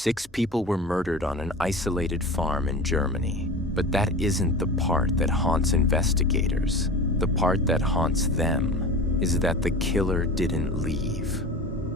6 people were murdered on an isolated farm in Germany. But that isn't the part that haunts investigators. The part that haunts them is that the killer didn't leave.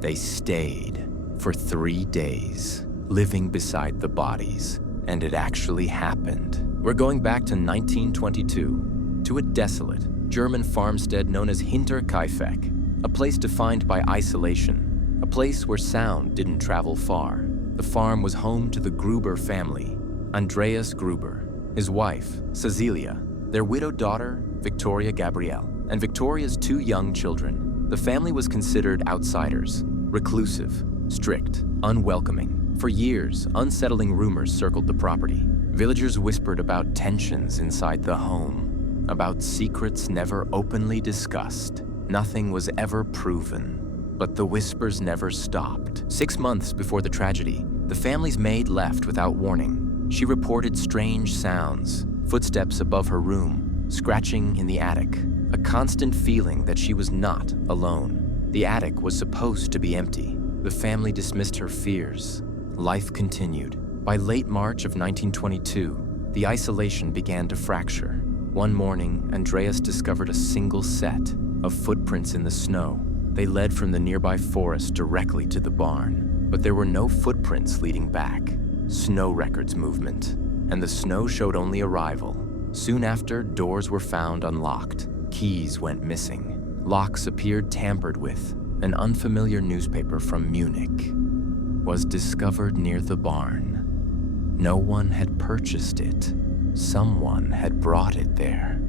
They stayed for 3 days, living beside the bodies, and it actually happened. We're going back to 1922, to a desolate German farmstead known as Hinterkaifeck, a place defined by isolation, a place where sound didn't travel far. The farm was home to the Gruber family, Andreas Gruber, his wife, Cecilia, their widowed daughter, Victoria Gabrielle, and Victoria's 2 young children. The family was considered outsiders, reclusive, strict, unwelcoming. For years, unsettling rumors circled the property. Villagers whispered about tensions inside the home, about secrets never openly discussed. Nothing was ever proven, but the whispers never stopped. 6 months before the tragedy, the family's maid left without warning. She reported strange sounds, footsteps above her room, scratching in the attic, a constant feeling that she was not alone. The attic was supposed to be empty. The family dismissed her fears. Life continued. By late March of 1922, the isolation began to fracture. One morning, Andreas discovered a single set of footprints in the snow. They led from the nearby forest directly to the barn, but there were no footprints leading back. Snow records movement, and the snow showed only arrival. Soon after, doors were found unlocked. Keys went missing. Locks appeared tampered with. An unfamiliar newspaper from Munich was discovered near the barn. No one had purchased it. Someone had brought it there.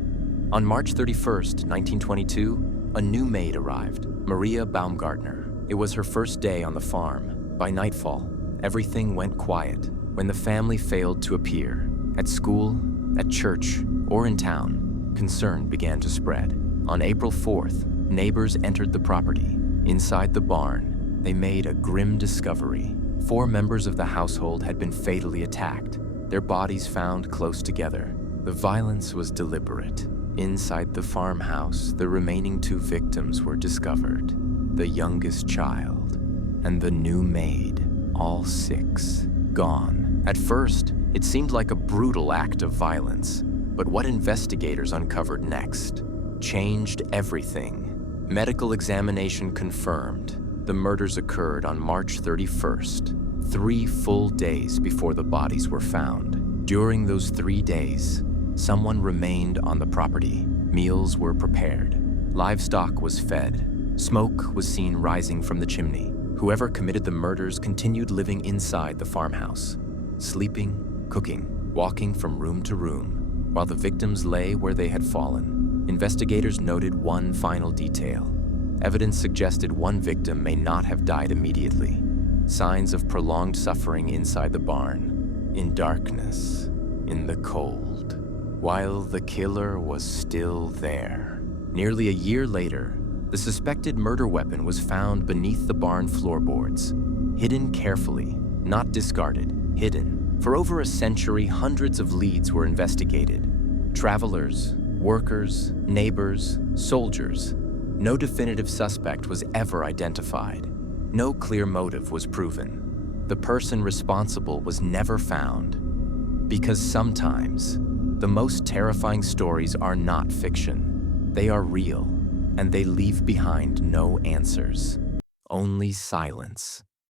On March 31st, 1922, a new maid arrived, Maria Baumgartner. It was her first day on the farm. By nightfall, everything went quiet. When the family failed to appear, at school, at church, or in town, concern began to spread. On April 4th, neighbors entered the property. Inside the barn, they made a grim discovery. 4 members of the household had been fatally attacked, their bodies found close together. The violence was deliberate. Inside the farmhouse, the remaining 2 victims were discovered, the youngest child and the new maid, all 6 gone. At first, it seemed like a brutal act of violence, but what investigators uncovered next changed everything. Medical examination confirmed the murders occurred on March 31st, 3 full days before the bodies were found. During those 3 days, someone remained on the property. Meals were prepared. Livestock was fed. Smoke was seen rising from the chimney. Whoever committed the murders continued living inside the farmhouse, sleeping, cooking, walking from room to room, while the victims lay where they had fallen. Investigators noted one final detail. Evidence suggested one victim may not have died immediately. Signs of prolonged suffering inside the barn, in darkness, in the cold, while the killer was still there. Nearly a year later, the suspected murder weapon was found beneath the barn floorboards, hidden carefully, not discarded, hidden. For over a century, hundreds of leads were investigated. Travelers, workers, neighbors, soldiers. No definitive suspect was ever identified. No clear motive was proven. The person responsible was never found. Because sometimes, the most terrifying stories are not fiction. They are real, and they leave behind no answers, only silence.